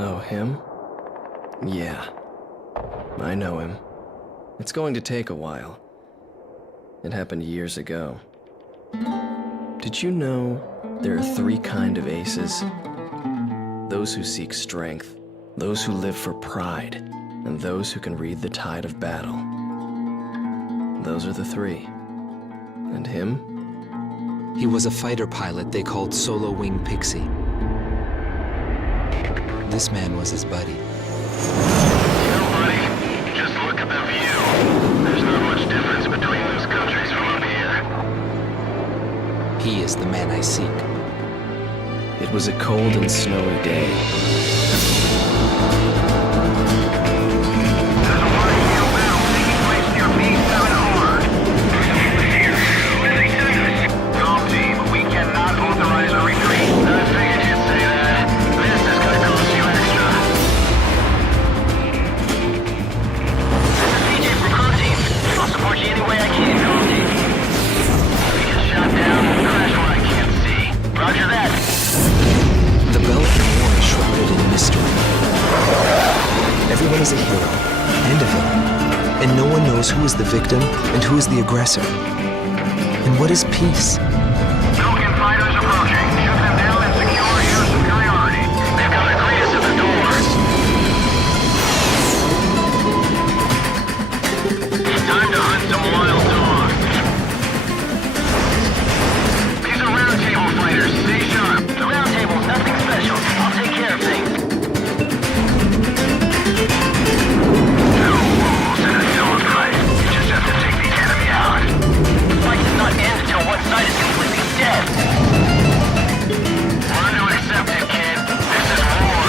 Oh, him? Yeah. I know him. It's going to take a while. It happened years ago. Did you know there are three kinds of aces? Those who seek strength, those who live for pride, and those who can read the tide of battle. Those are the three. And him? He was a fighter pilot they called Solo Wing Pixie. This man was his buddy. You know, buddy, just look at the view. There's not much difference between those countries from up here. He is the man I seek. It was a cold and snowy day. There's a wide-scale battle taking place near B7R. Calm team, we cannot authorize a retreat. I figured you'd say that. This is gonna cost you extra. This is PJ from Crew Team. I'll support you any way I can, Calm team. We get shot down and crash where I can't see. Roger that. The Belkan War is shrouded in mystery. Everyone is a hero and a villain, and no one knows who is the victim and who is the aggressor. And what is peace? Belkan fighters approaching. Shoot them down and secure air superiority. They've got a Gretus at the door. Time to hunt some wild dogs. These are round table fighters. Stay sharp. The round table's nothing special. I'll take care of things. No rules in a dogfight. You just have to take the enemy out. The fight does not end until one side is completely dead. Learn to accept it, kid. This is war.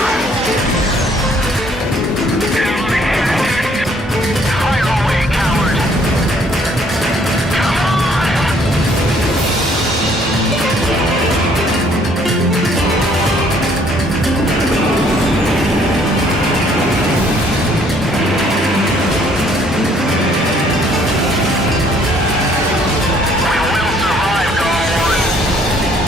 Fire away, coward. Come on! We will survive, Galwan.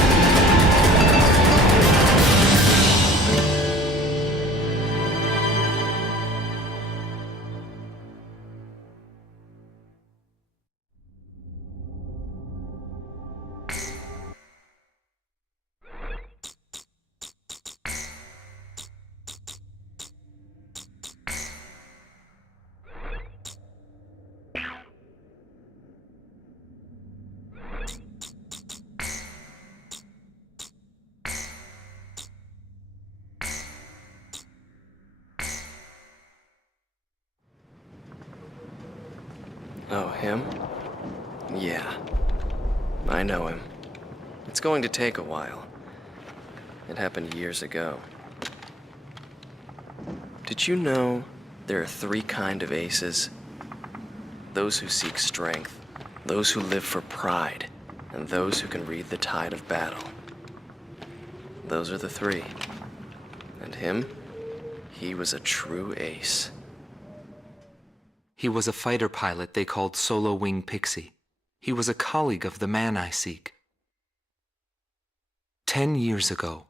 Oh, him? Yeah. I know him. It's going to take a while. It happened years ago. Did you know there are three kinds of aces? Those who seek strength, those who live for pride, and those who can read the tide of battle. Those are the three. And him? He was a true ace. He was a fighter pilot they called Solo Wing Pixie. He was a colleague of the man I seek. 10 years ago,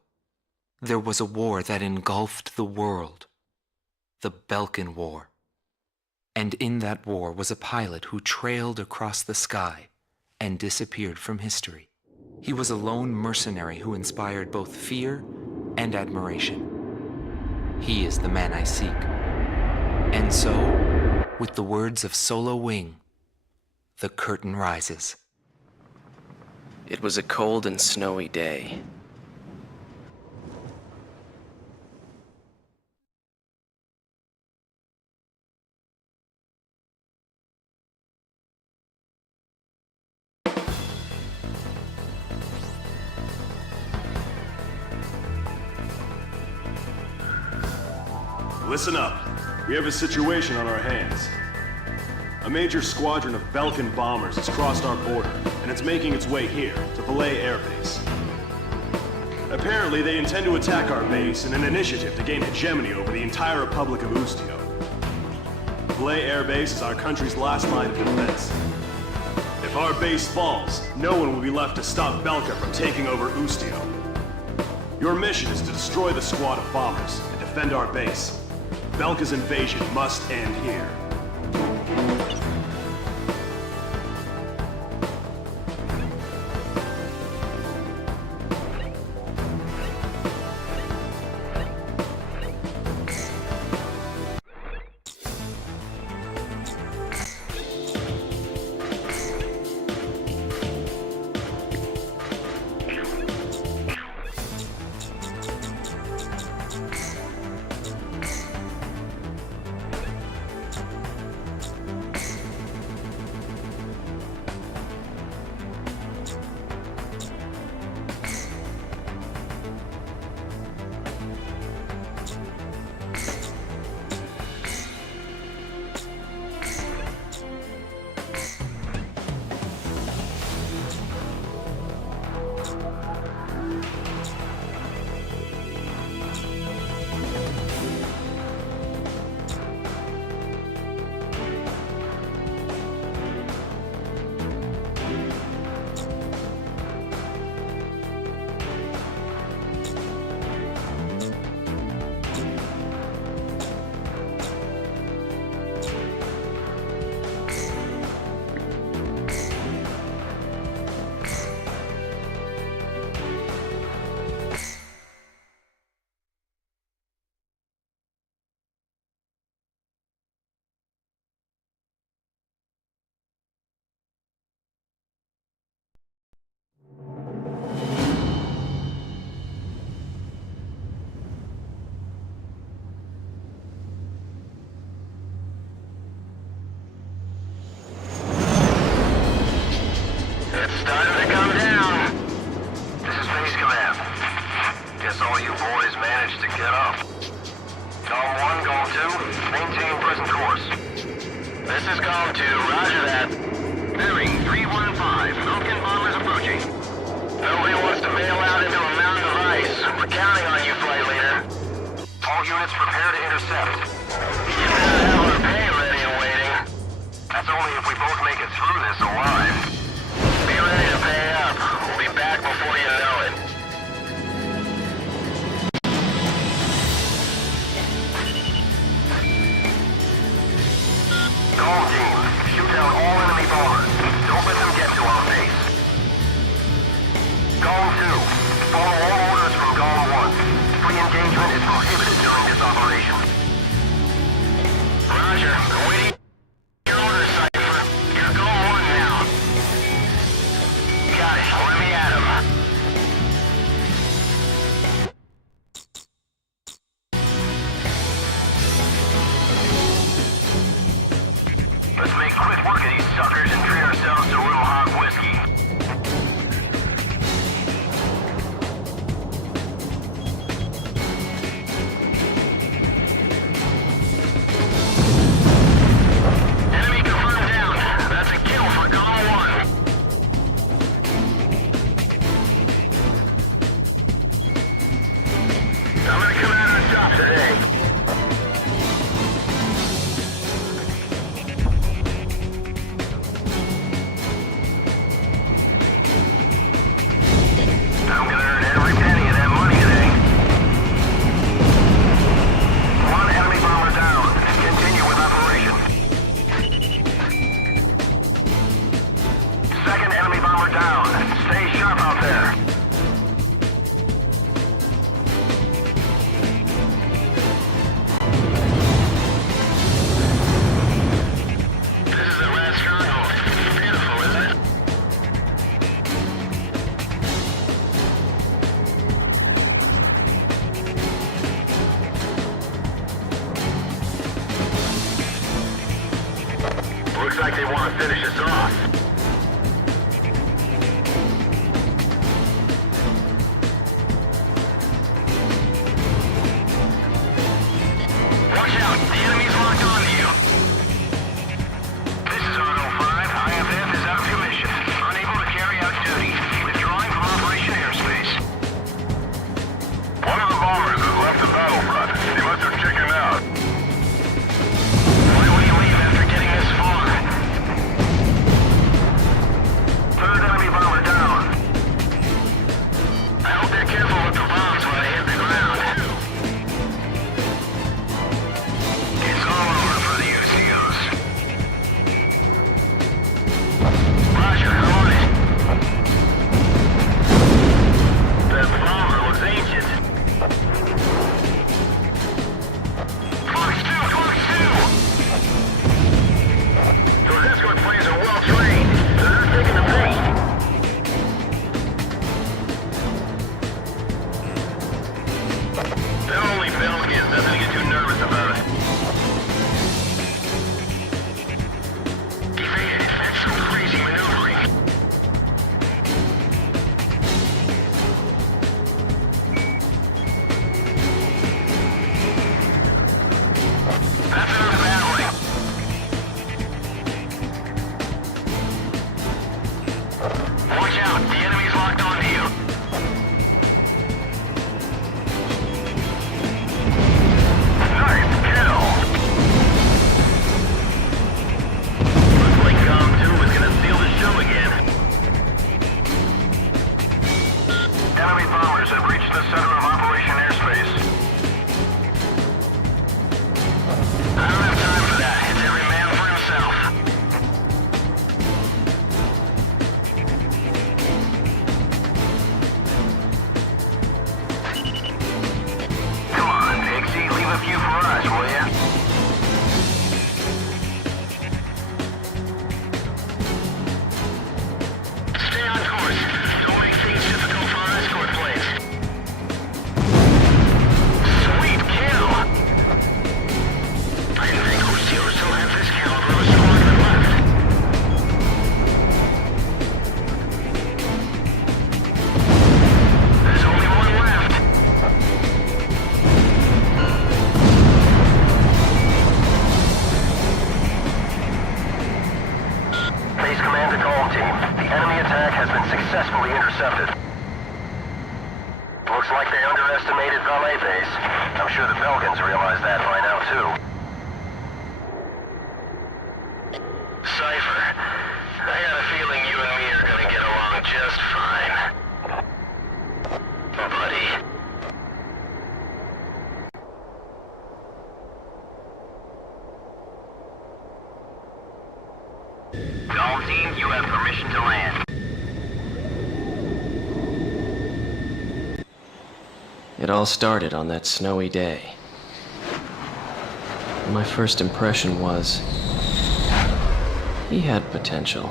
there was a war that engulfed the world. The Belkan War. And in that war was a pilot who trailed across the sky and disappeared from history. He was a lone mercenary who inspired both fear and admiration. He is the man I seek. And so, with the words of Solo Wing, the curtain rises. It was a cold and snowy day. Listen up. We have a situation on our hands. A major squadron of Belkan bombers has crossed our border, and it's making its way here, to Belay Air Base. Apparently, they intend to attack our base in an initiative to gain hegemony over the entire Republic of Ustio. Belay Air Base is our country's last line of defense. If our base falls, no one will be left to stop Belka from taking over Ustio. Your mission is to destroy the squad of bombers and defend our base. Belka's invasion must end here. command to Calm Team. The enemy attack has been successfully intercepted. Looks like they underestimated Valet Base. I'm sure the Belkans realize that by now, too. Cypher, I got a feeling you and me are gonna get along just fine. Buddy. Calm Team, you have permission to land. It all started on that snowy day. My first impression was, he had potential.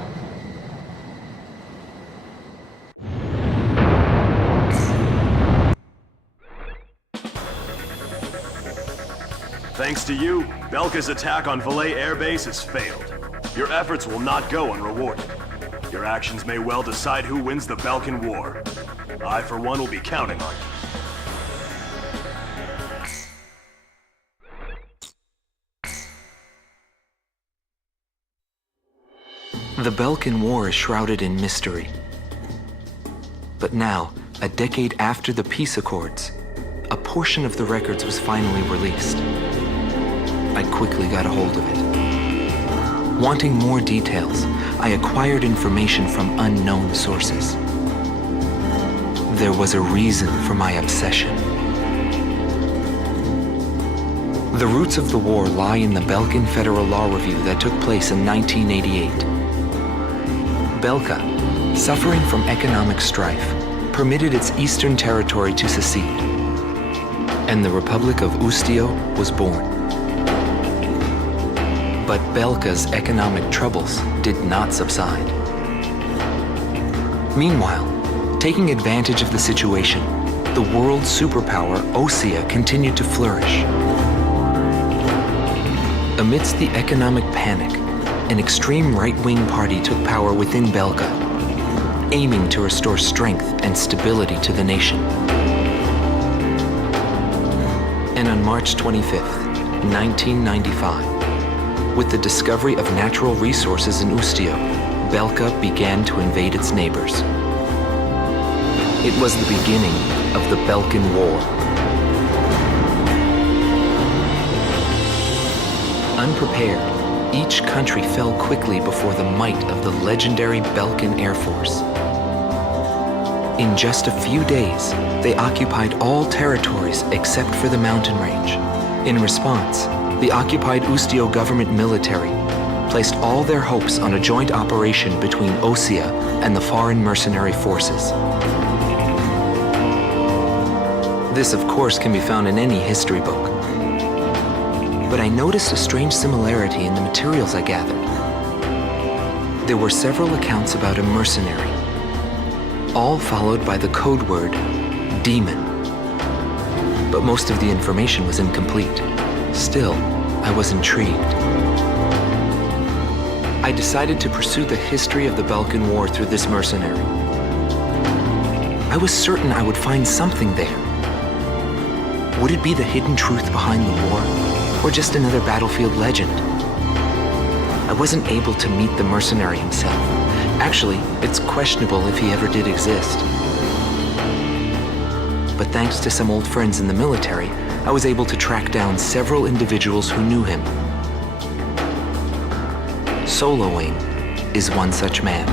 Thanks to you, Belka's attack on Valet Air Base has failed. Your efforts will not go unrewarded. Your actions may well decide who wins the Belkan War. I, for one, will be counting on you. The Belkan War is shrouded in mystery. But now, a decade after the peace accords, a portion of the records was finally released. I quickly got a hold of it. Wanting more details, I acquired information from unknown sources. There was a reason for my obsession. The roots of the war lie in the Belkan Federal Law Review that took place in 1988. Belka, suffering from economic strife, permitted its eastern territory to secede, and the Republic of Ustio was born. But Belka's economic troubles did not subside. Meanwhile, taking advantage of the situation, the world superpower Osea continued to flourish. Amidst the economic panic, an extreme right-wing party took power within Belka, aiming to restore strength and stability to the nation. And on March 25th, 1995, with the discovery of natural resources in Ustio, Belka began to invade its neighbors. It was the beginning of the Belkan War. Unprepared, each country fell quickly before the might of the legendary Belkan Air Force. In just a few days, they occupied all territories except for the mountain range. In response, the occupied Ustio government military placed all their hopes on a joint operation between Osea and the foreign mercenary forces. This, of course, can be found in any history book. But I noticed a strange similarity in the materials I gathered. There were several accounts about a mercenary, all followed by the code word, demon. But most of the information was incomplete. Still, I was intrigued. I decided to pursue the history of the Belkan War through this mercenary. I was certain I would find something there. Would it be the hidden truth behind the war? Or just another battlefield legend? I wasn't able to meet the mercenary himself. Actually, it's questionable if he ever did exist. But thanks to some old friends in the military, I was able to track down several individuals who knew him. Soloing is one such man.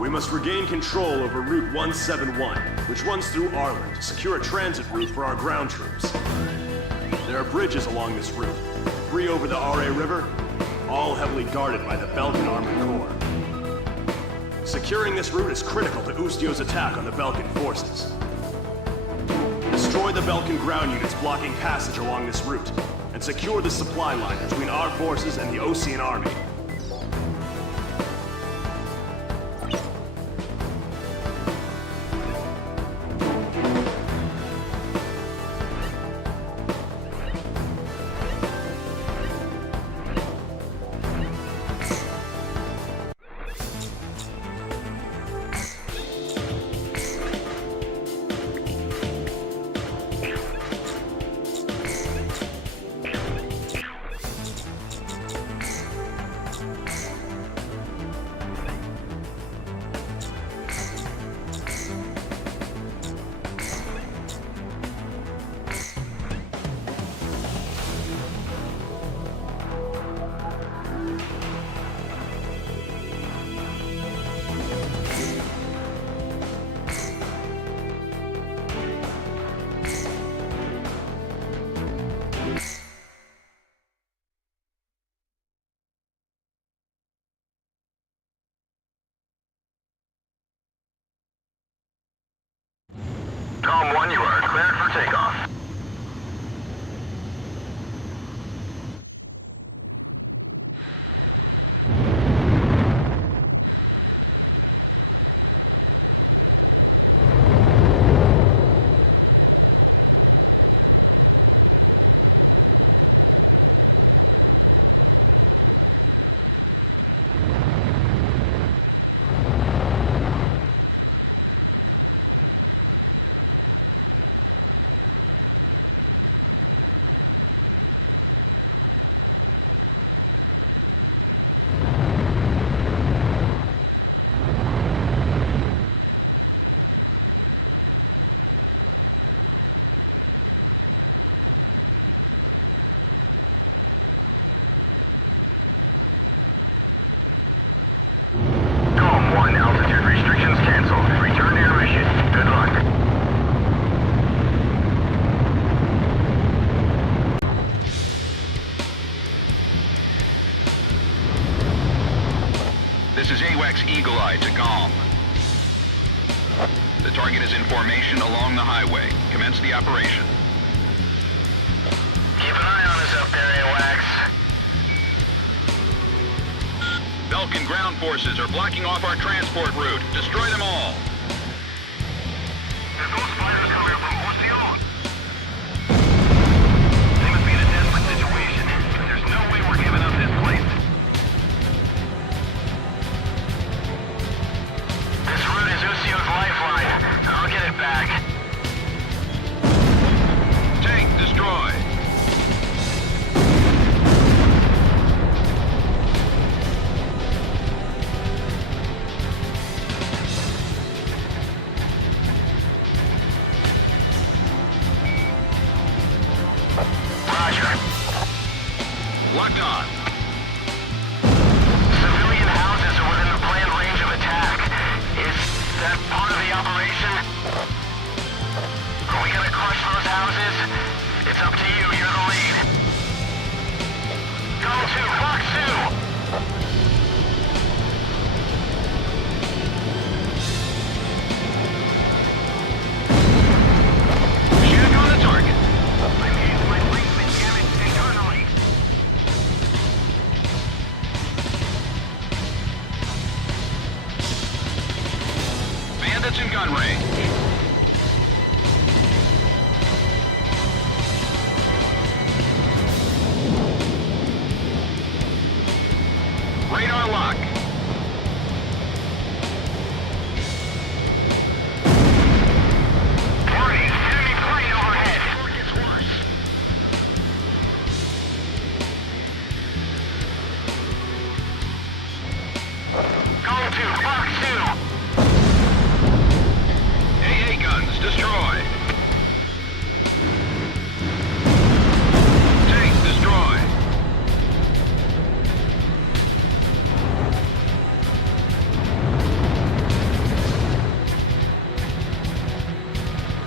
We must regain control over Route 171, which runs through Arlen to secure a transit route for our ground troops. There are bridges along this route, 3 over the RA River, all heavily guarded by the Belkan Armored Corps. Securing this route is critical to Ustio's attack on the Belkan forces. Destroy the Belkan ground units blocking passage along this route, and secure the supply line between our forces and the Osean army. Column 1, you are cleared for takeoff. Eagle-Eye to GOM. The target is in formation along the highway. Commence the operation. Keep an eye on us up there, AWACS. Belkan ground forces are blocking off our transport route. Destroy them all. There's those fighters coming up from Ostion. They must be in a desperate situation. There's no way we're giving up this place. This route is Usio's lifeline. I'll get it back. Tank destroyed. Roger. Locked on. Civilian houses are within the planned range of attack. Is that part of the operation? Are we gonna crush those houses? It's up to you, you're the lead. Go to Fox 2! Shoot on the target. My link's been damaged internally. Bandits in gun range. Radar lock. Warning, enemy plane overhead. Before it gets worse. Go to Fox 2! AA guns destroyed. Tank destroyed.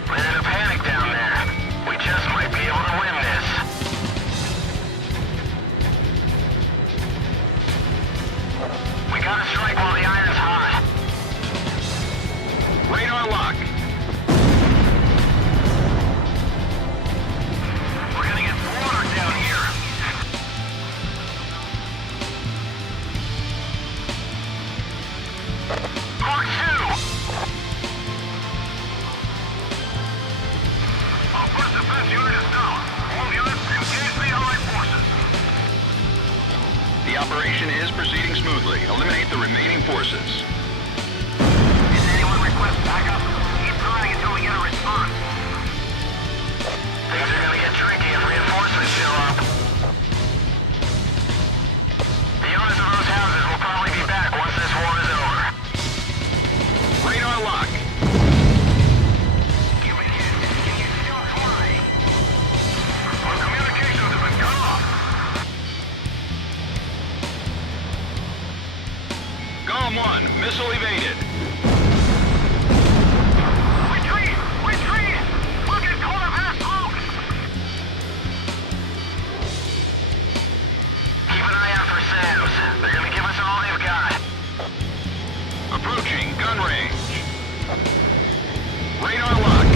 We're in a panic down there. We just might be able to win this. We gotta strike while the iron's hot. Radar lock. We're gonna get slaughtered down here. Fox 2! Our first defense unit is down. All units engage the Allied forces. The operation is proceeding smoothly. Eliminate the remaining forces. Did anyone request backup? Keep trying until we get a response. Things are gonna get tricky if reinforcements show up. The owners of those houses will probably be back once this war is over. Radar lock. Human hit. Can you still fly? Our communications have been cut off. GOM 1, missile evaded. Retreat! Retreat! We'll get caught up in a smoke! Keep an eye out for SAMs. They're gonna give us all they've got. Approaching gun range. Radar lock.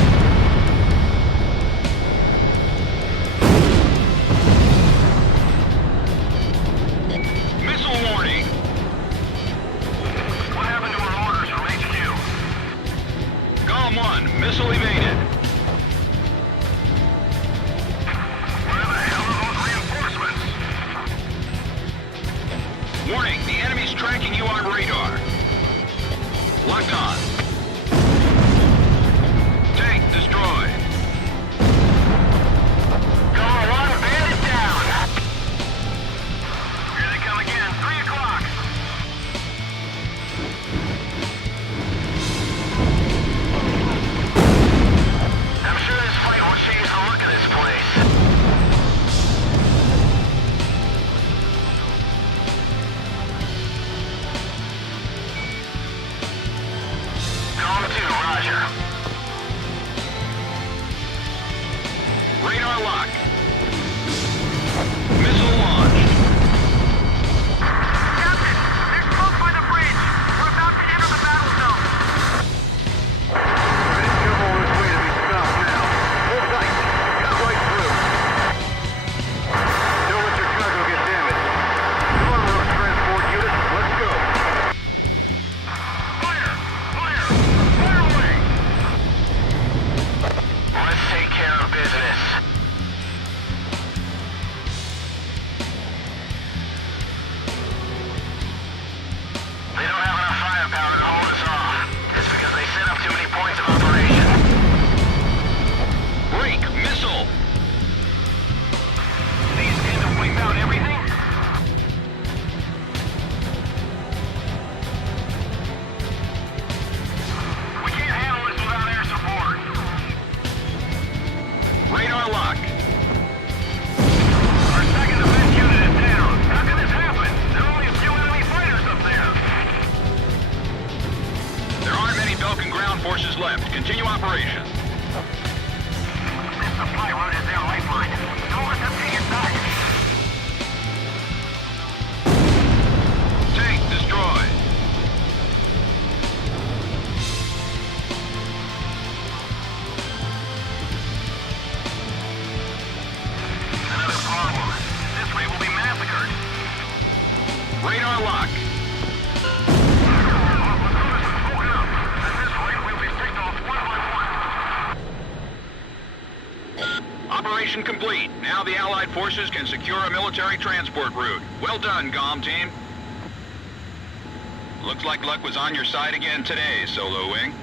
Radar lock. Operation complete. Now the Allied forces can secure a military transport route. Well done, GOM team. Looks like luck was on your side again today, Solo Wing.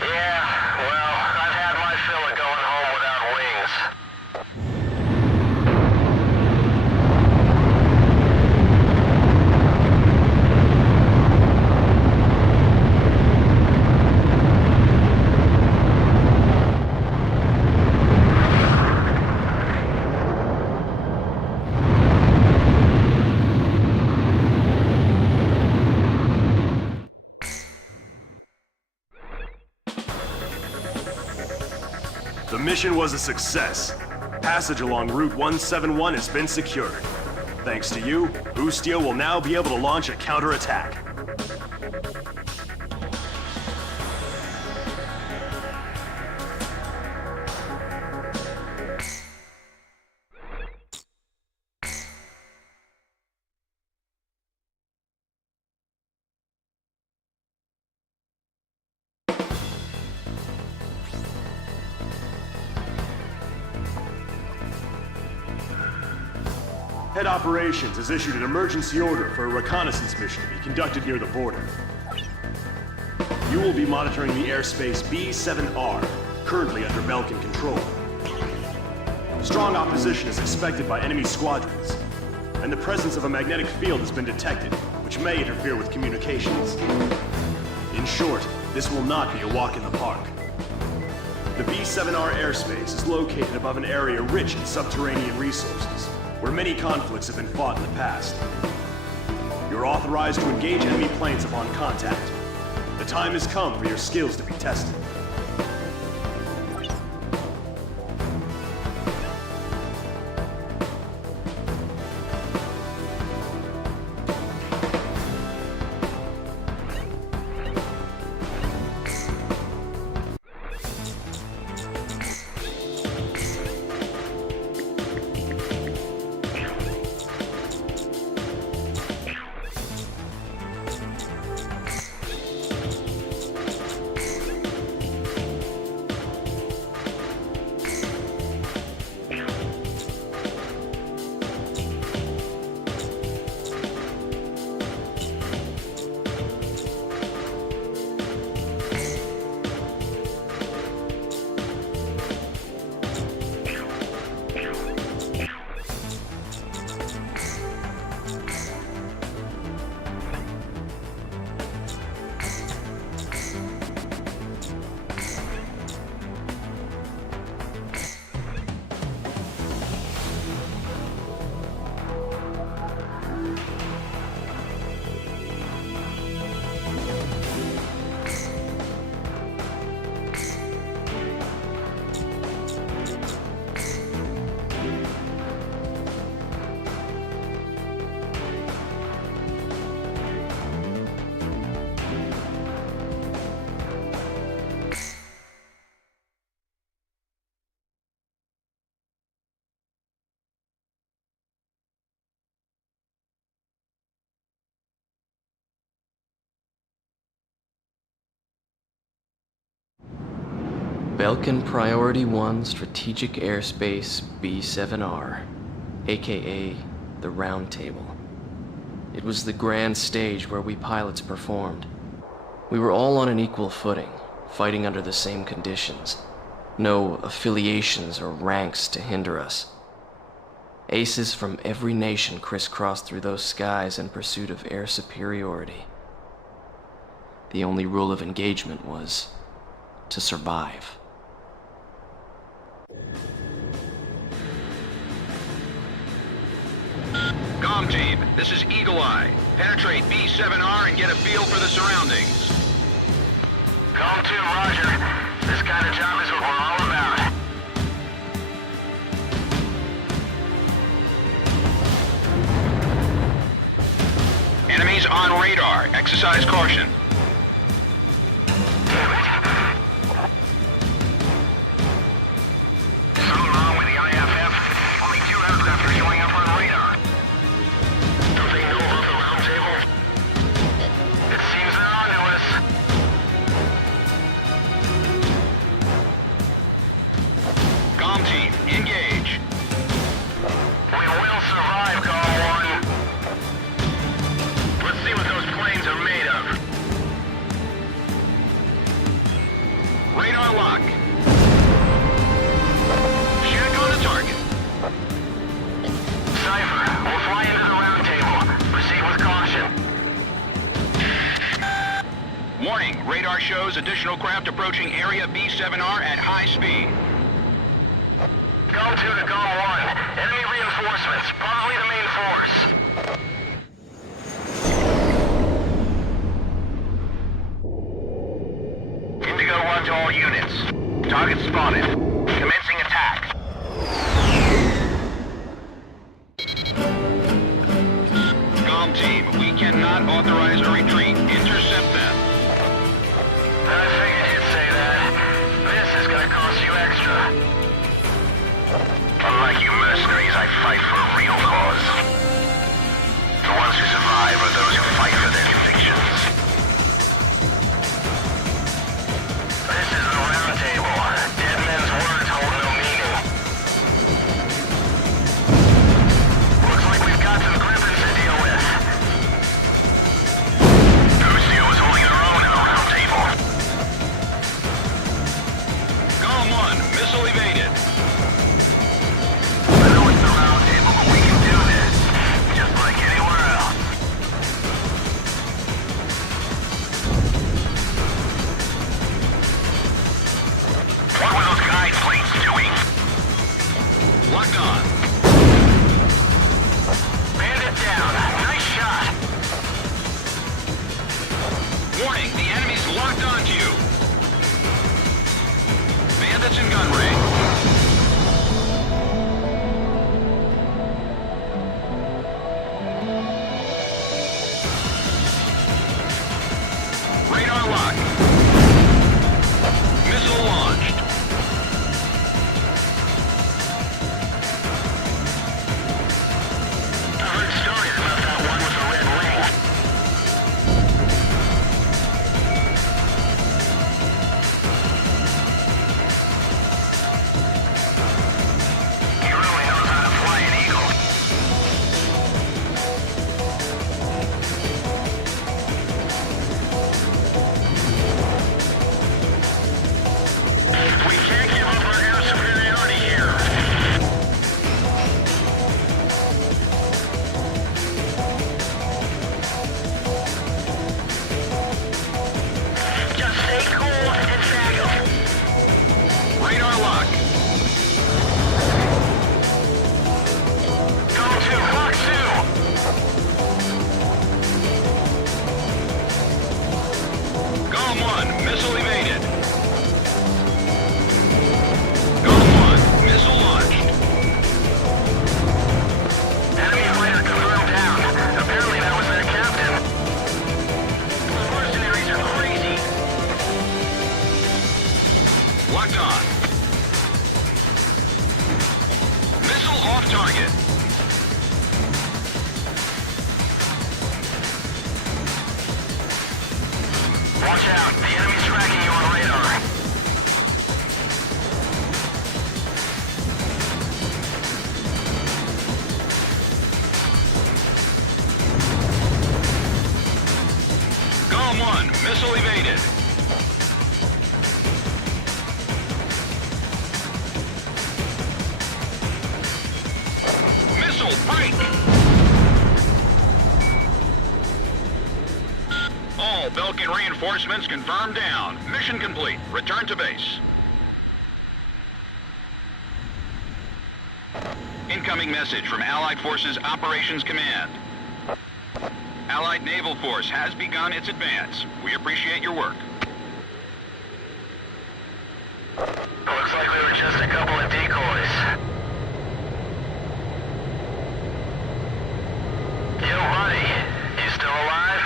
Yeah, well, I've had my fill of going home without wings. The mission was a success. Passage along Route 171 has been secured. Thanks to you, Ustio will now be able to launch a counterattack. Head Operations has issued an emergency order for a reconnaissance mission to be conducted near the border. You will be monitoring the airspace B-7R, currently under Belkan control. Strong opposition is expected by enemy squadrons, and the presence of a magnetic field has been detected, which may interfere with communications. In short, this will not be a walk in the park. The B-7R airspace is located above an area rich in subterranean resources, where many conflicts have been fought in the past. You're authorized to engage enemy planes upon contact. The time has come for your skills to be tested. Belkan Priority 1 Strategic Airspace B-7R, aka the Round Table. It was the grand stage where we pilots performed. We were all on an equal footing, fighting under the same conditions. No affiliations or ranks to hinder us. Aces from every nation crisscrossed through those skies in pursuit of air superiority. The only rule of engagement was to survive. GOM team, this is Eagle Eye. Penetrate B-7R and get a feel for the surroundings. GOM 2, roger. This kind of job is what we're all about. Enemies on radar. Exercise caution. Damn it. Something wrong with the IFF? Only 2 aircraft are showing up on radar. team, engage. We will survive, Call 1. Let's see what those planes are made of. Radar lock. Check on the target. Cypher, we'll fly into the round table. Proceed with caution. Warning, radar shows additional craft approaching area B7R at high speed. Gom 2 to Gom 1. Enemy reinforcements, probably the main force. Indigo 1 to all units. Target spotted. Commencing attack. Gom team, we cannot authorize a retreat. Intercept them. I figured you'd say that. This is gonna cost you extra. Unlike you mercenaries, I fight for a real cause. The ones who survive are those who fight for their convictions. This is the round table. Dead men's words hold no meaning. Looks like we've got some griffins to deal with. Lucio is holding their own at the round table. Gom 1, missile evaded. I know it's the round table, but we can do this. Just like anywhere else. What were those guide plates doing? Locked on. Bandit down. Nice shot. Warning, the enemy's locked onto you. Bandits in gun range. Radar lock. Missile launched. I heard stories about that one with the red wing. He really knows how to fly an eagle. We can't give up our air superiority here. Just stay cool and tag 'em. Radar lock. Go to Fox 2. Gom 1, missile evaded. Gom 1, missile launched. Enemy fighter confirmed down. Apparently that was their captain. Those mercenaries are crazy. Locked on. Missile off target. Watch out. The enemy's tracking you on radar. Gom 1, missile evaded. Missile break. All Belkan reinforcements confirmed down. Mission complete. Return to base. Incoming message from Allied Forces Operations Command. Allied Naval Force has begun its advance. We appreciate your work. Looks like we were just a couple of decoys. Yo, buddy. You still alive?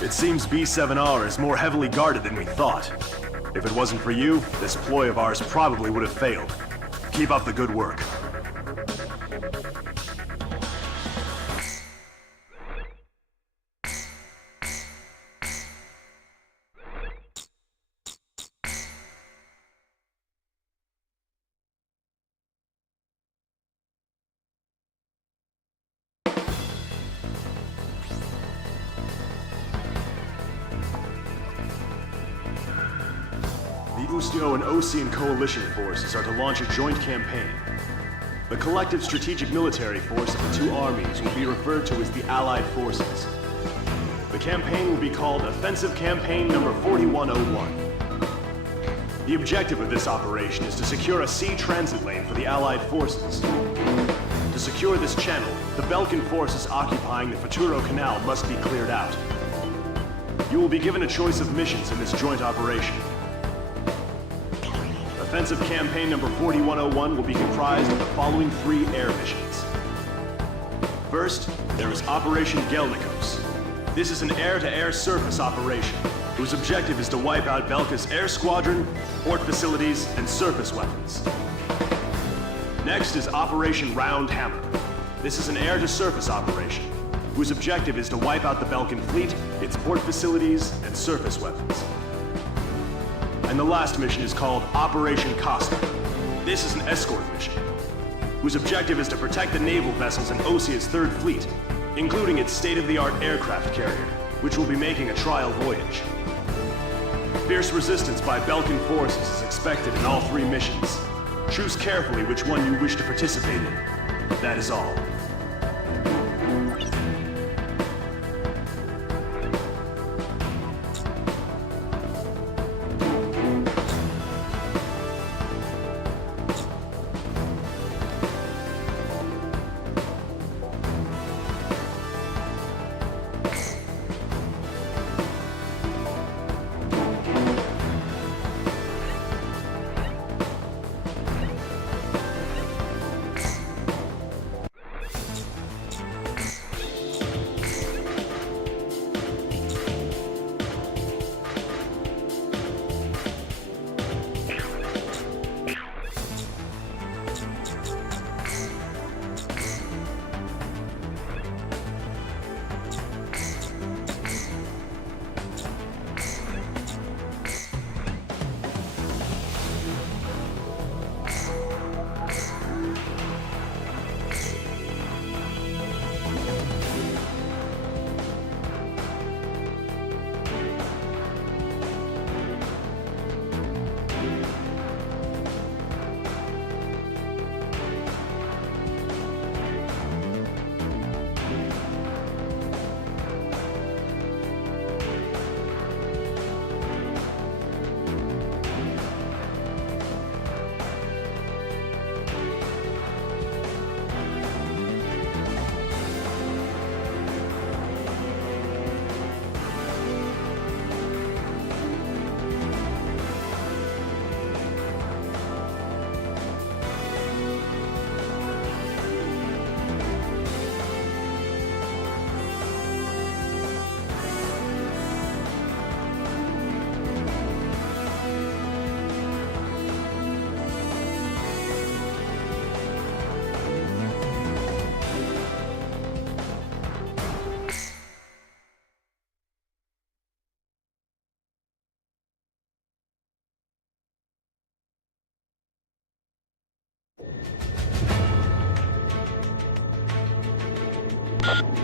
It seems B7R is more heavily guarded than we thought. If it wasn't for you, this ploy of ours probably would have failed. Keep up the good work. The Ustio and Osean coalition forces are to launch a joint campaign. The collective strategic military force of the two armies will be referred to as the Allied Forces. The campaign will be called Offensive Campaign Number 4101. The objective of this operation is to secure a sea transit lane for the Allied forces. To secure this channel, the Belkan forces occupying the Futuro Canal must be cleared out. You will be given a choice of missions in this joint operation. Offensive Campaign Number 4101 will be comprised of the following 3 air missions. First, there is Operation Gelnikos. This is an air-to-air surface operation, whose objective is to wipe out Belka's air squadron, port facilities, and surface weapons. Next is Operation Round Hammer. This is an air-to-surface operation, whose objective is to wipe out the Belkan fleet, its port facilities, and surface weapons. And the last mission is called Operation Costa. This is an escort mission, whose objective is to protect the naval vessels in Osea's Third Fleet, including its state-of-the-art aircraft carrier, which will be making a trial voyage. Fierce resistance by Belkan forces is expected in all 3 missions. Choose carefully which one you wish to participate in. That is all.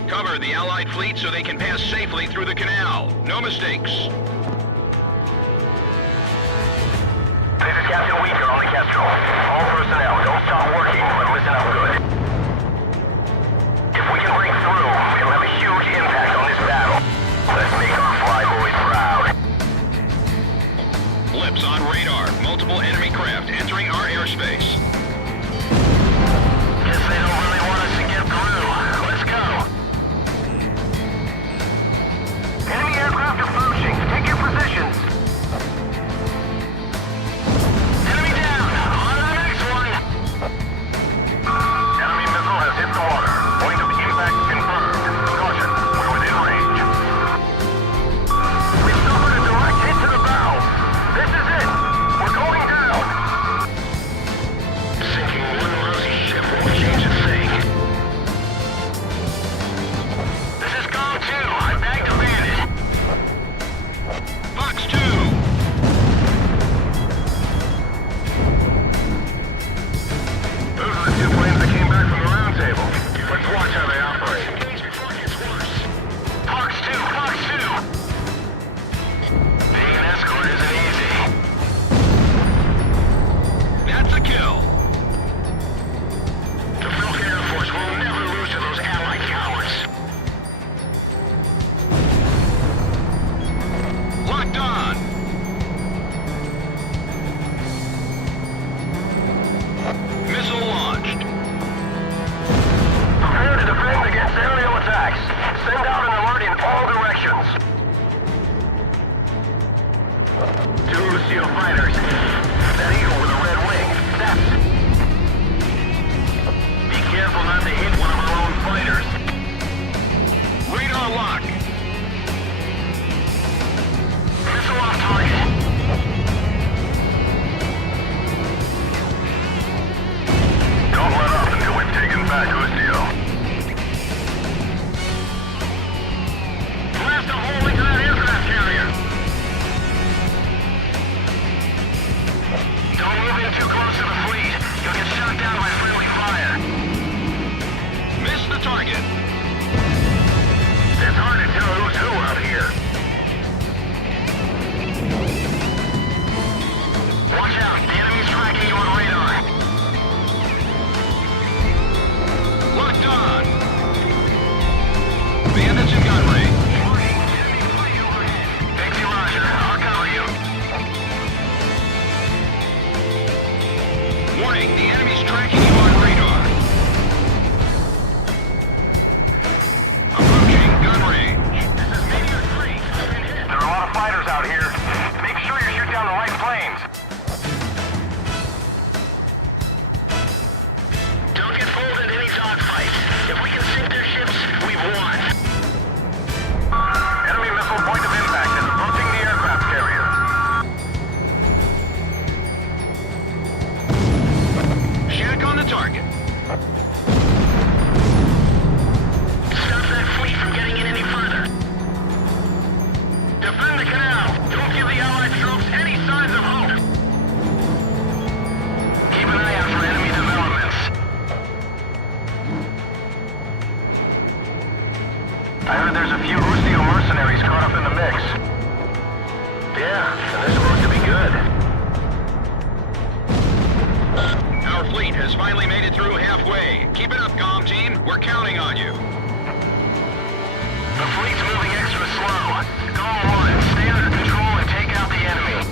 Cover the Allied fleet so they can pass safely through the canal. No mistakes. This is Captain Weaker on the Kestrel. All personnel, don't stop working, but listen up good. If we can break through, it'll have a huge impact on this battle. Let's make our flyboys proud. Blips on radar. Multiple enemy craft entering our airspace. Guess they don't really want us to get through. Let's go. Enemy aircraft approaching. Take your positions. Enemy down. On to the next one. Enemy missile has hit the water. Point of impact confirmed. Go fighters. That eagle with a red wing. That's... Be careful not to hit one of our own fighters. Radar lock. Missile off target. Don't let up until we've taken back Ustio. Blast a hole into that aircraft carrier. Don't move in too close to the fleet. You'll get shot down by friendly fire. Miss the target. It's hard to tell who's who out here. Watch out, the enemy's tracking you on radar. Locked on. Bandits in gun range. Dixie Roger, I'll cover you. Warning, the enemy's tracking you on radar. Approaching gun range. This is Meteor 3. There are a lot of fighters out here. Make sure you shoot down the right planes. Don't get pulled into any dogfights. If we can sink their ships, we've won. Enemy missile point of impact is approaching the aircraft carrier. Shack on the target. Stop that fleet from getting in any further. Defend the canal. Don't give the Allied troops any signs of hope. Keep an eye out for enemy developments. I heard there's a few Ustio mercenaries caught up in the mix. Yeah, and they're supposed to be good. Our fleet has finally made it through halfway. Keep it up, comm team. We're counting on you. The fleet's moving extra slow. Go on, stay under control and take out the enemy.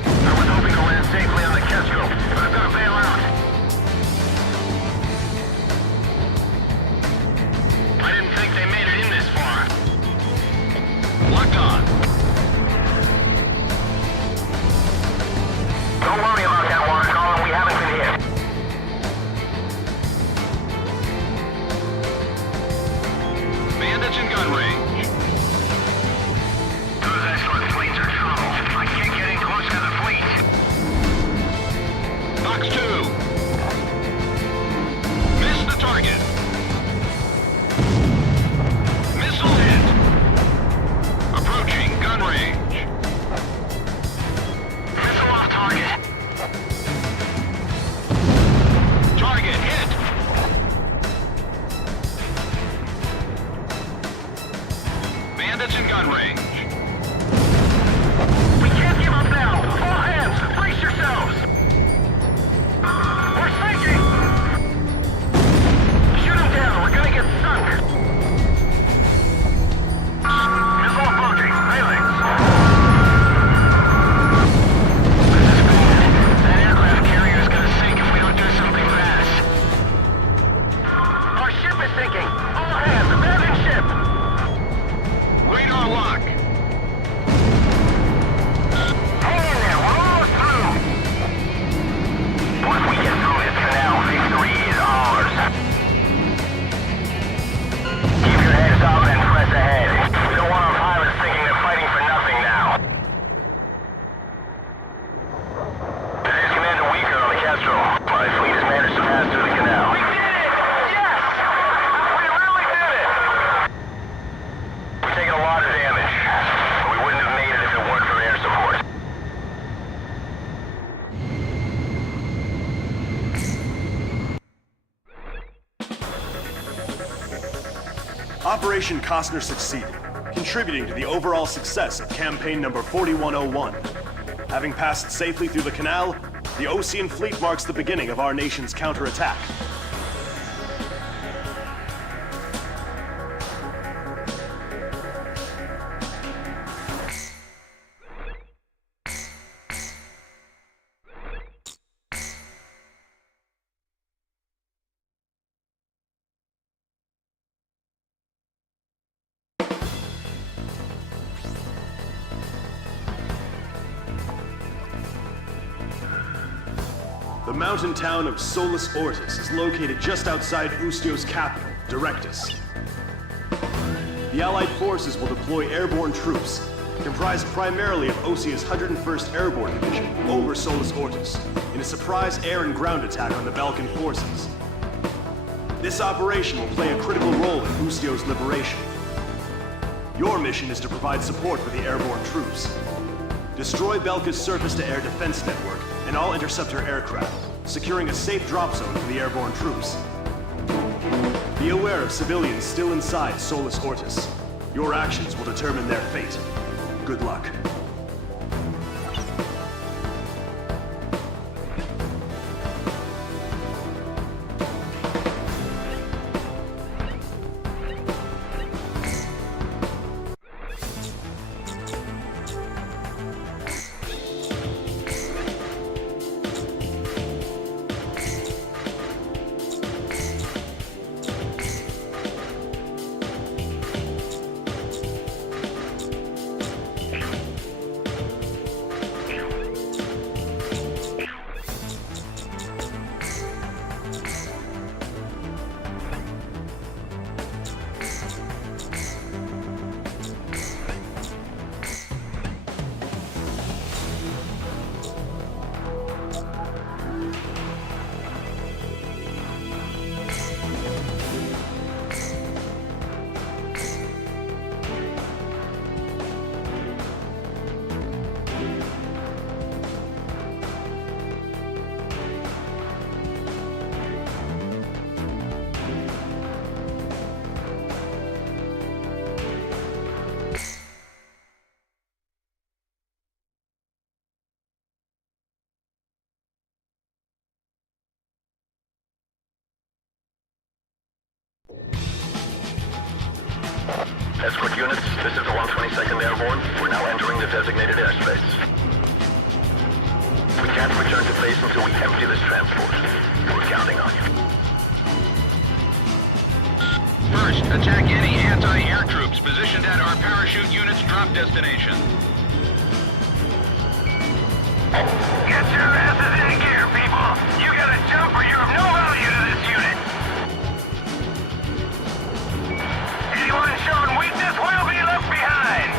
I was hoping to land safely on the Kestrel, but I've got to bail out. I didn't think they made it in this far. Locked on. Don't worry about that water column, we haven't been hit. Bandits in gun range. Those escort fleets are trouble. I can't get in close to the fleet. Box 2. Miss the target. Missile hit. Approaching gun range. Missile off target. Target hit. Bandits in gun range. We can't give up now. All hands, brace yourselves. We're sinking. Shoot them down. We're gonna get sunk. Missile approaching. Phalanx. This is bad. That aircraft carrier is gonna sink if we don't do something fast. Our ship is sinking. All hands, abandon ship. Radar lock. Hang in there, we're almost through! Once we get through this canal, victory is ours. Keep your heads up and press ahead. We don't want our pilots thinking they're fighting for nothing now. Today's Commander weaker on the Kestrel. My fleet has managed to pass through the canal. We did it! Yes! We really did it! We're taking a lot of damage. We wouldn't have made it if it weren't for air support. Operation Costner succeeded, contributing to the overall success of campaign number 4101. Having passed safely through the canal, the Ocean Fleet marks the beginning of our nation's counterattack. mountain town of Solus Ortis is located just outside Ustio's capital, Directus. The Allied forces will deploy airborne troops, comprised primarily of Osia's 101st Airborne Division, over Solus Ortis, in a surprise air and ground attack on the Belkan forces. This operation will play a critical role in Ustio's liberation. Your mission is to provide support for the airborne troops. Destroy Belka's surface-to-air defense network and all interceptor aircraft, securing a safe drop zone for the airborne troops. Be aware of civilians still inside Solus Ortis. Your actions will determine their fate. Good luck. Escort units, this is the 122nd Airborne. We're now entering the designated airspace. We can't return to base until we empty this transport. We're counting on you. First, attack any anti-air troops positioned at our parachute unit's drop destination. Get your asses in gear, people! You gotta jump or you're of no value to this unit! Anyone showing weakness will be left behind!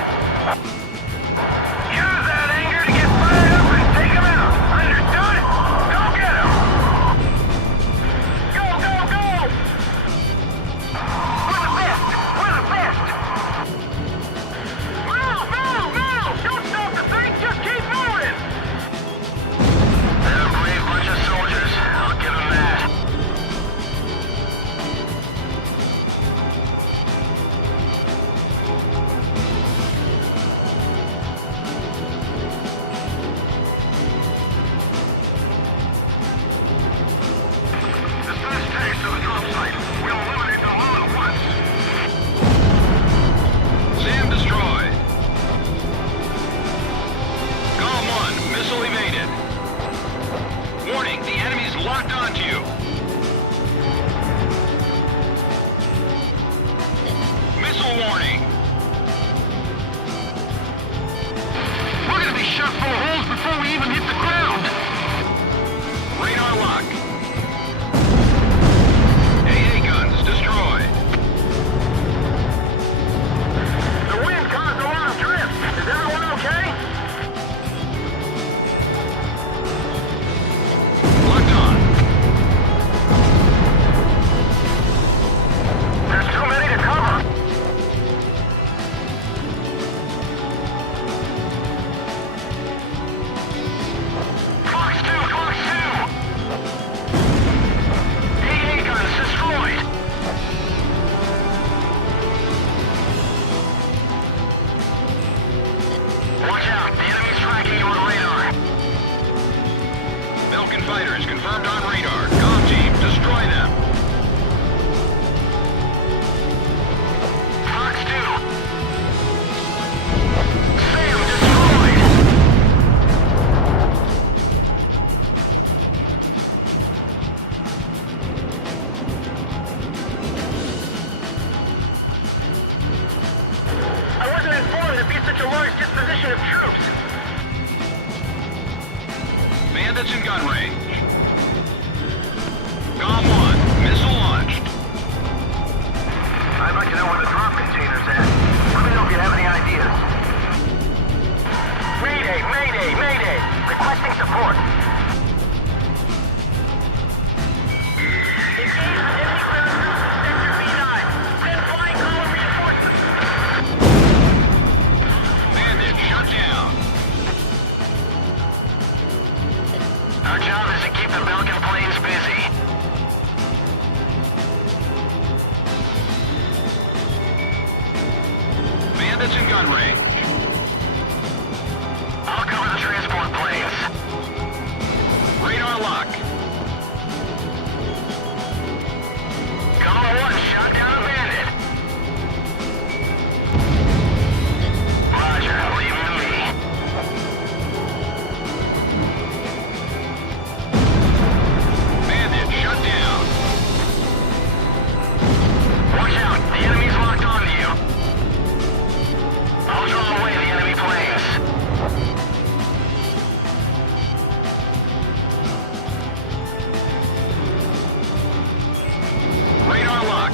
Use that anger to get fired up and take them out! Understood? Go get them! Go, go, go! We're the best! We're the best! Move, move, move! Don't stop the thing, just keep moving! They're a brave bunch of soldiers, I'll give them that. This first taste of the drop site. We'll eliminate them all at once. SAM destroyed. Golem 1, missile evaded. Warning, the enemy's locked onto you. Missile warning. We're gonna be shot full of holes before we even hit the ground. Radar lock. AA guns destroyed. The wind caused a lot of drift. Is everyone okay? Locked on. There's too many to cover. Fox 2, Fox 2! AA guns destroyed. Watch out, the enemy's tracking you on radar. Belkan fighters confirmed on radar. Comm team, destroy them. Fox 2. SAM destroyed. I wasn't informed there'd be such a large disposition of troops. Bandits in gun range. I'd like to know where the drop container's at. Let me know if you have any ideas. Mayday! Mayday! Mayday! Requesting support. Bandit, shut down. Our job is to keep the Belkan planes busy. Bandits in gun range. I'll cover the transport planes. Radar lock. Column 1 shot down a bandit. Roger, leave it to me. Bandit, shut down. Watch out, the enemy's locked onto you. I'll draw away the enemy planes. Radar lock.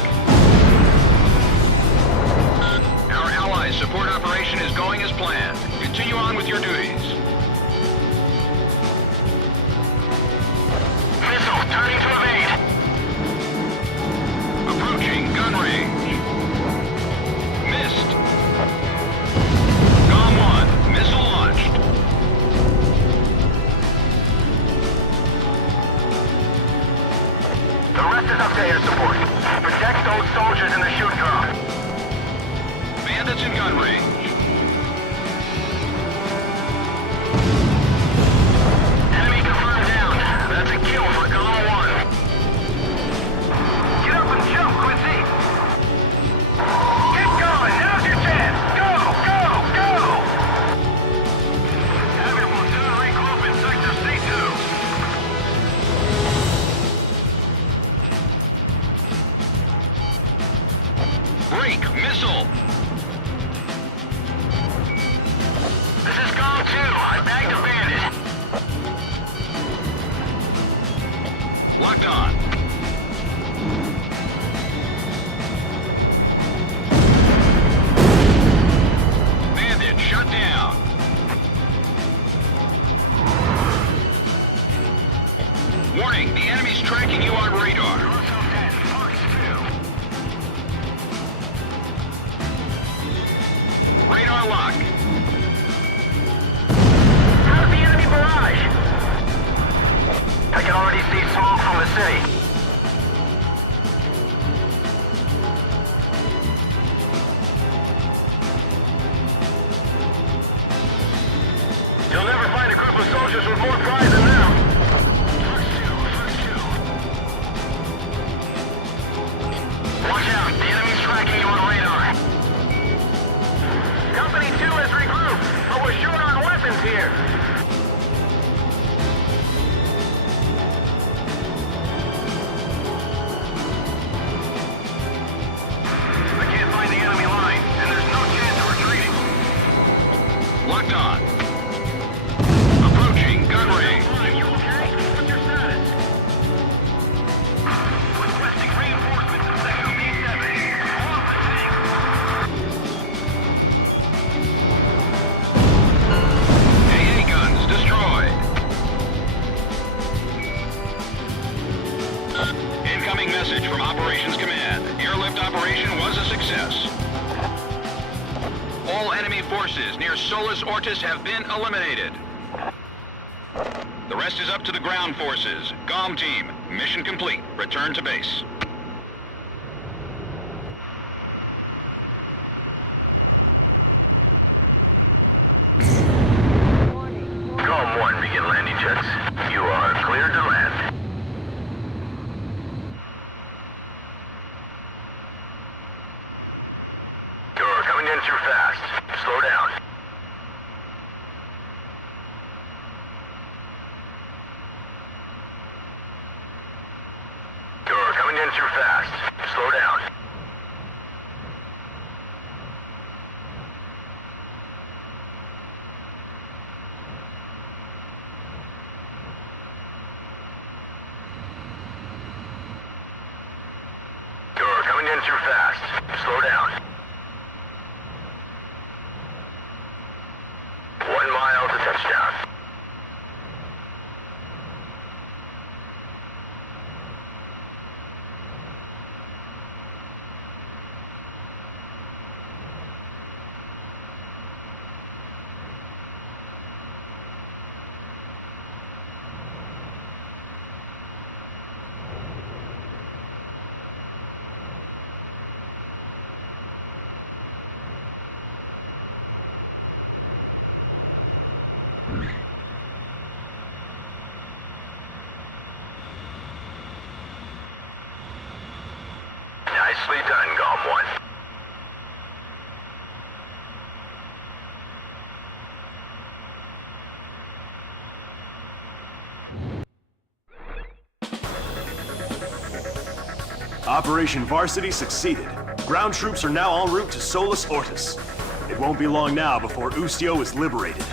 Our allies' support operation is going as planned. Continue on with your duties. Missile, turning to evade. Approaching gun range. Missed. GOM 1, missile launched. The rest is up to air support. Protect those soldiers in the shoot drone. Bandits in gun range. Enemy confirmed down. That's a kill for Column 1. Get up and jump, Quincy! Keep going! Now's your chance! Go! Go! Go! Have your platoon regroup in Sector C2. Break, missile. This is GOM 2. I bagged a bandit. Locked on. Bandit shut down. Warning, the enemy's tracking you on radar. Radar lock. How's the enemy barrage? I can already see smoke from the city. You'll never find a group of soldiers with more pride than them. Watch out, the enemy's tracking you on radar. Company 2 has regrouped, but we're short on weapons here. I can't find the enemy line, and there's no chance of retreating. Locked on. Approaching gun range. You okay? What's your status? Requesting reinforcements in Sector B7. All listening. AA guns destroyed. Incoming message from Operations Command. Airlift operation was a success. All enemy forces near Solis Ortis have been eliminated. The rest is up to the ground forces. GOM team, mission complete. Return to base. GOM 1, begin landing jets. You are cleared to land. You're coming in too fast. Slow down. You're coming in too fast. Slow down. You're coming in too fast. Slow down. 1 mile to touchdown. Nicely done, Gom 1. Operation Varsity succeeded. Ground troops are now en route to Solus Ortis. It won't be long now before Ustio is liberated.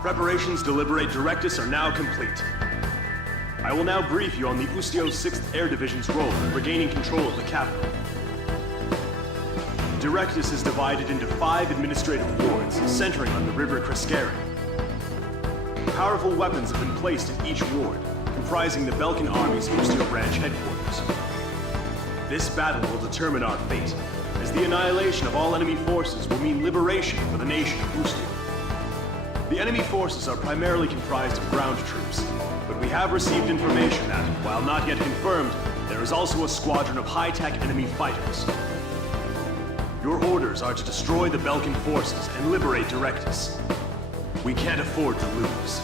Preparations to liberate Directus are now complete. I will now brief you on the Ustio 6th Air Division's role in regaining control of the capital. Directus is divided into 5 administrative wards, centering on the River Crescere. Powerful weapons have been placed in each ward, comprising the Belkan Army's Ustio branch headquarters. This battle will determine our fate, as the annihilation of all enemy forces will mean liberation for the nation of Ustio. The enemy forces are primarily comprised of ground troops, but we have received information that, while not yet confirmed, there is also a squadron of high-tech enemy fighters. Your orders are to destroy the Belkan forces and liberate Directus. We can't afford to lose.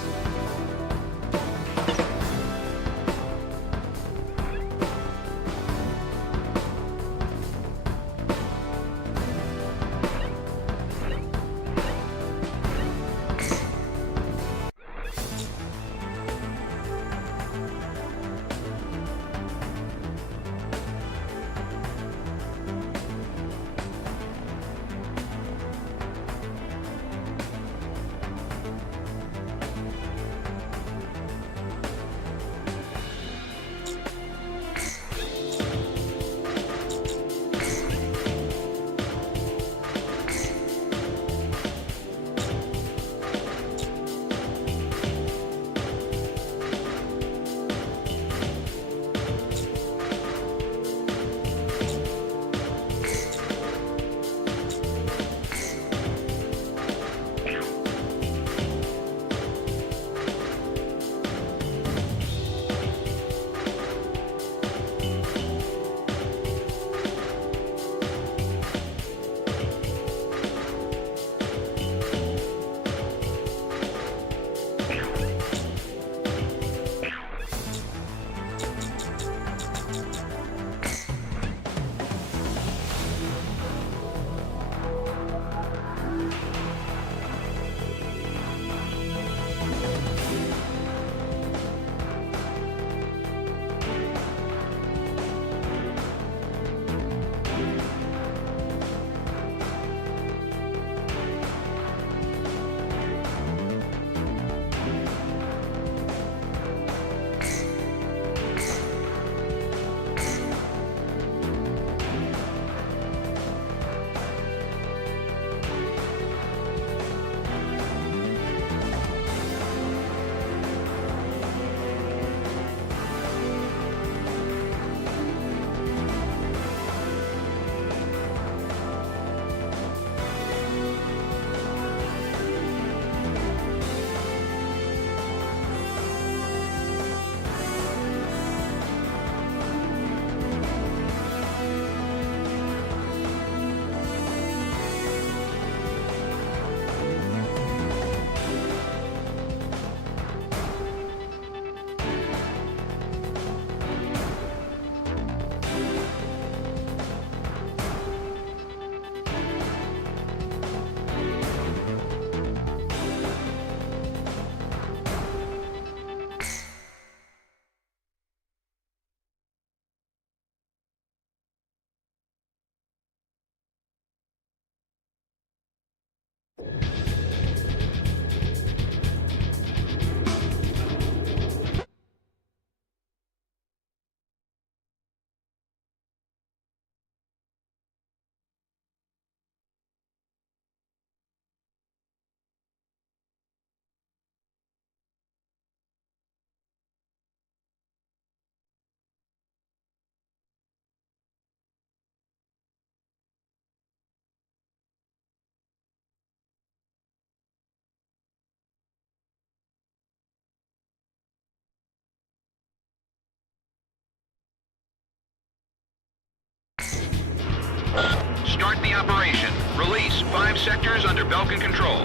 5 sectors under Belkan control.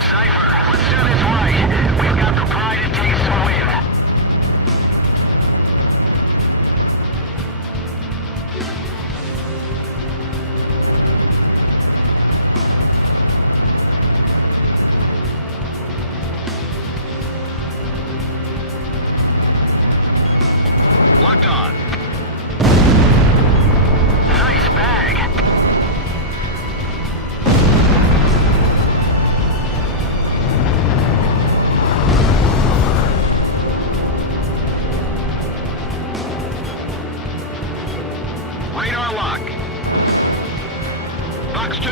Cypher, let's do this right. We've got the pride it takes to win. Locked on. Nice bag. Radar lock. Box 2.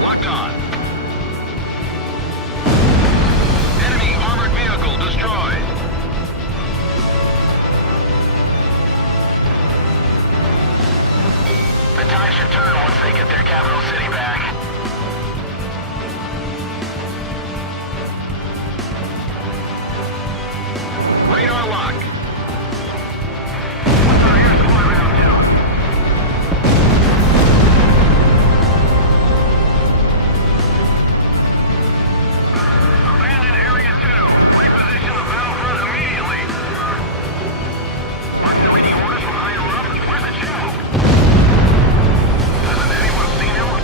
Locked on. Enemy armored vehicle destroyed. The tide should turn once they get their capital city back. Radar lock. What's our air support round doing? Abandon area 2. Reposition the battlefront immediately. Mark, do we need orders from higher up? Where's the general? Hasn't anyone seen him?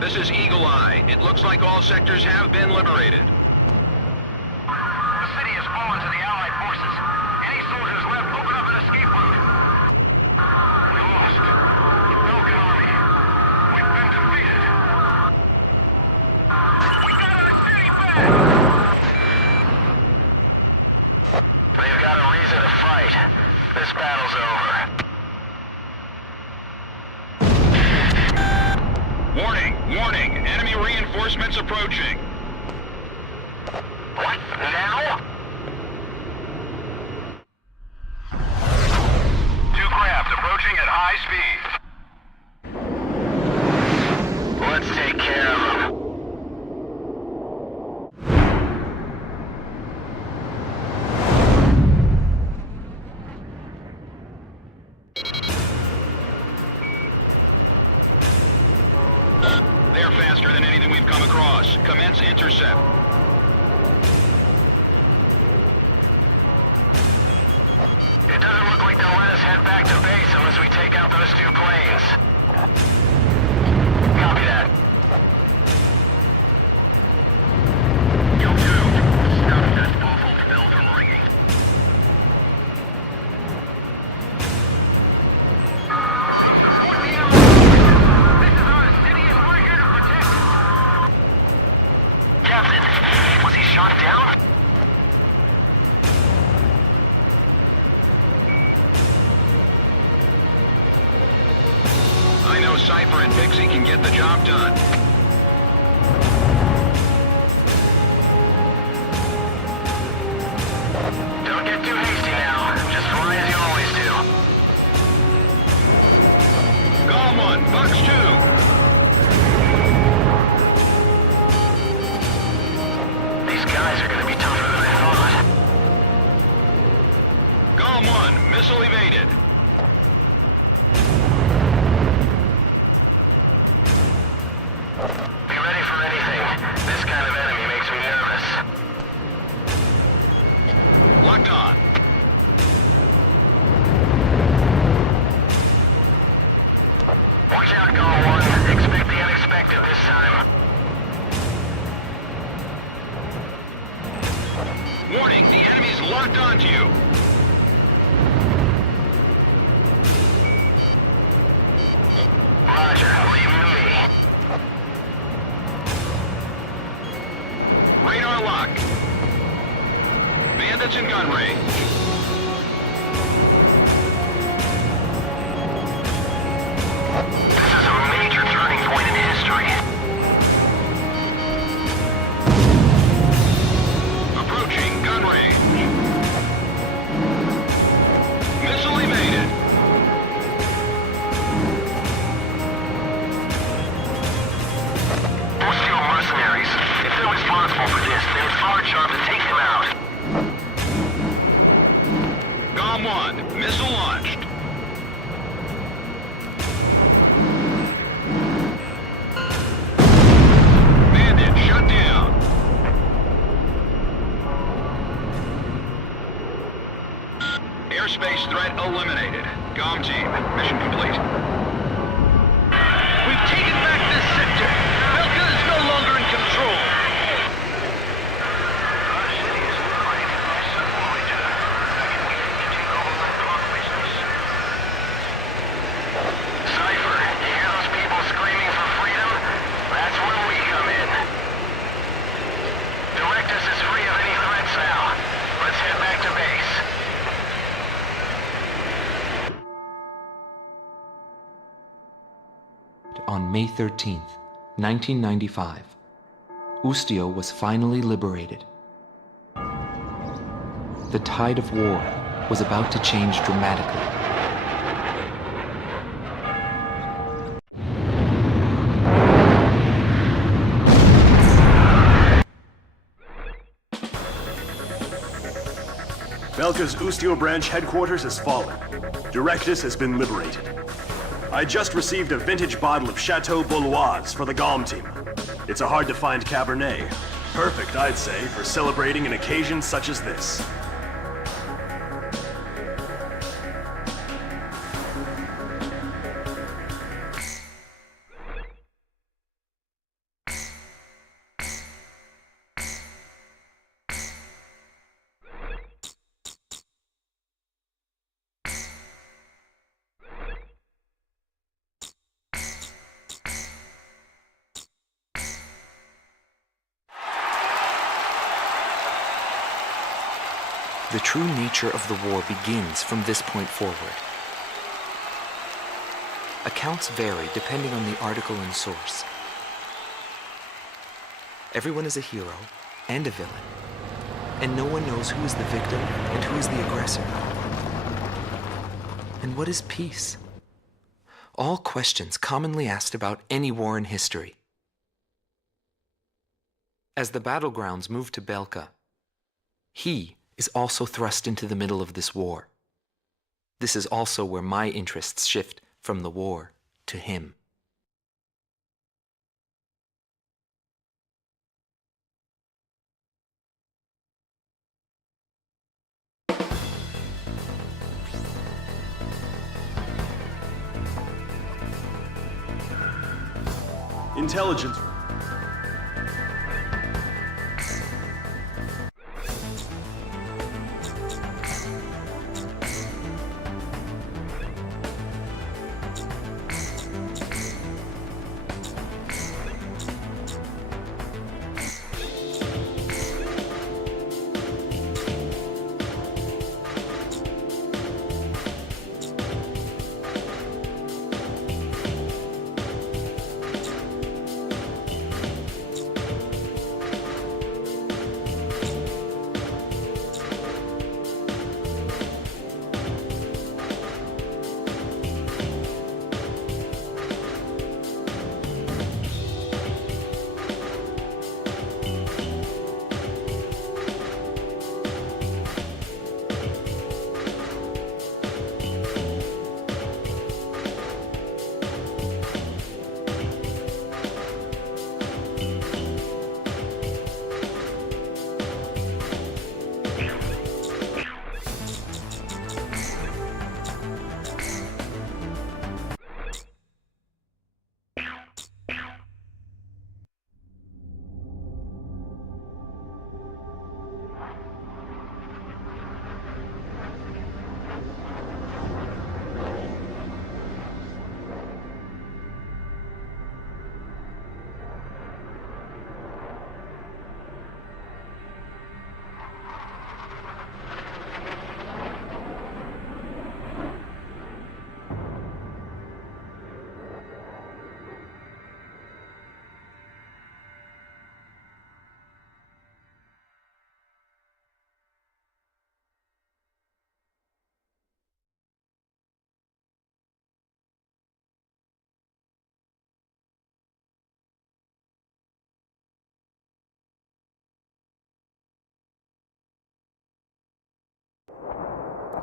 This is Eagle Eye. It looks like all sectors have been liberated. The city has fallen to the Allied forces. Any soldiers left, open up an escape route. We lost. The Belkan army. We've been defeated. We got our city back! We've got a reason to fight. This battle's over. Warning! Warning! Enemy reinforcements approaching. What? Now? Two craft approaching at high speed. Let's take care of them. They're faster than anything we've come across. Commence intercept. It doesn't look like they'll let us head back to base unless we take out those two planes. Copy that. You too. Stop that awful bell from ringing. Support the Allies! This is our city and we're here to protect. Captain, was he shot down? I know Cypher and Pixie can get the job done. Don't get too hasty now. Just fly as you always do. Golem 1, Fox 2. These guys are gonna be tougher than I thought. Golem 1, missile evaded. Be ready for anything. This kind of enemy makes me nervous. Locked on. Watch out, Golem 1. Expect the unexpected this time. Warning, the enemy's locked onto you. Roger, leave him to me. Radar lock. Bandits in gun range. This is a major turning point in history. Approaching gun range. Missile evaded. Bostio mercenaries. If they're responsible for this, then it's our job to take them out. Golem 1, missile launched. Bandit shut down. Airspace threat eliminated. Golem team, mission complete. We've taken back this sector. Belka is no longer in control. Our city is liberated by some voyager. And we can take over the clock business. Cypher, you hear those people screaming for freedom? That's where we come in. Directus is free of any threats now. Let's head back to base. On May 13th, 1995, Ustio was finally liberated. The tide of war was about to change dramatically. Belka's Ustio branch headquarters has fallen. Directus has been liberated. I just received a vintage bottle of Chateau Bouloise for the Golem team. It's a hard-to-find Cabernet. Perfect, I'd say, for celebrating an occasion such as this. The true nature of the war begins from this point forward. Accounts vary depending on the article and source. Everyone is a hero and a villain, and no one knows who is the victim and who is the aggressor. And what is peace? All questions commonly asked about any war in history. As the battlegrounds move to Belka, he is also thrust into the middle of this war. This is also where my interests shift from the war to him. Intelligence.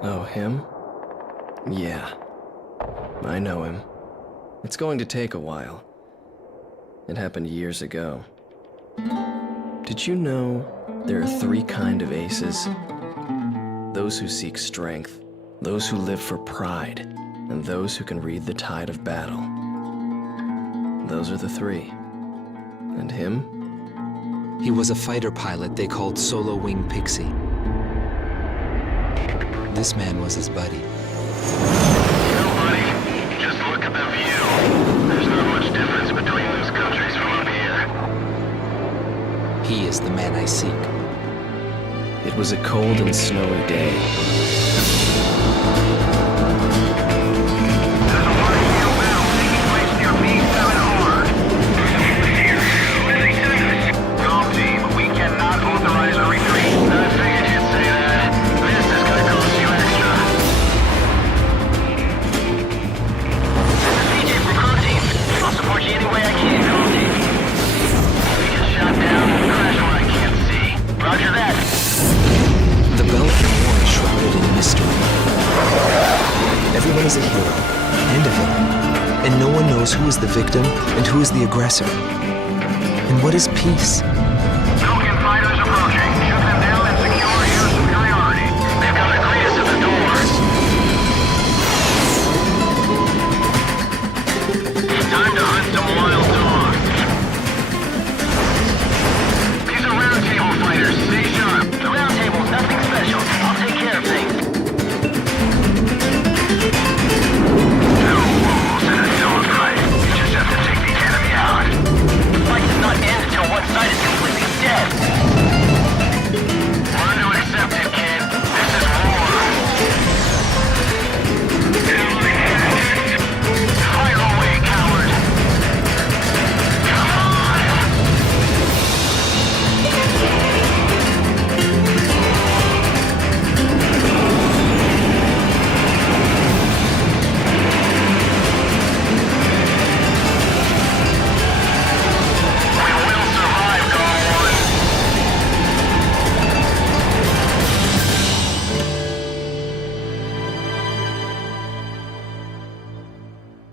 Oh, him? Yeah. I know him. It's going to take a while. It happened years ago. Did you know there are 3 kinds of aces? Those who seek strength, those who live for pride, and those who can read the tide of battle. Those are the 3. And him? He was a fighter pilot they called Solo Wing Pixie. This man was his buddy. You know, buddy, just look at the view. There's not much difference between those countries from up here. He is the man I seek. It was a cold and snowy day. There's a large scale battle taking place near B7R. Golf team, we cannot authorize a retreat. I figured you'd say that. This is gonna cost you extra. This is CJ from Golf team. I'll support you any way I can, Golf team. We get shot down, crash where I can't see. Roger that. The Belkan War is shrouded in mystery. Everyone is a hero and a villain, and no one knows who is the victim and who is the aggressor. And what is peace?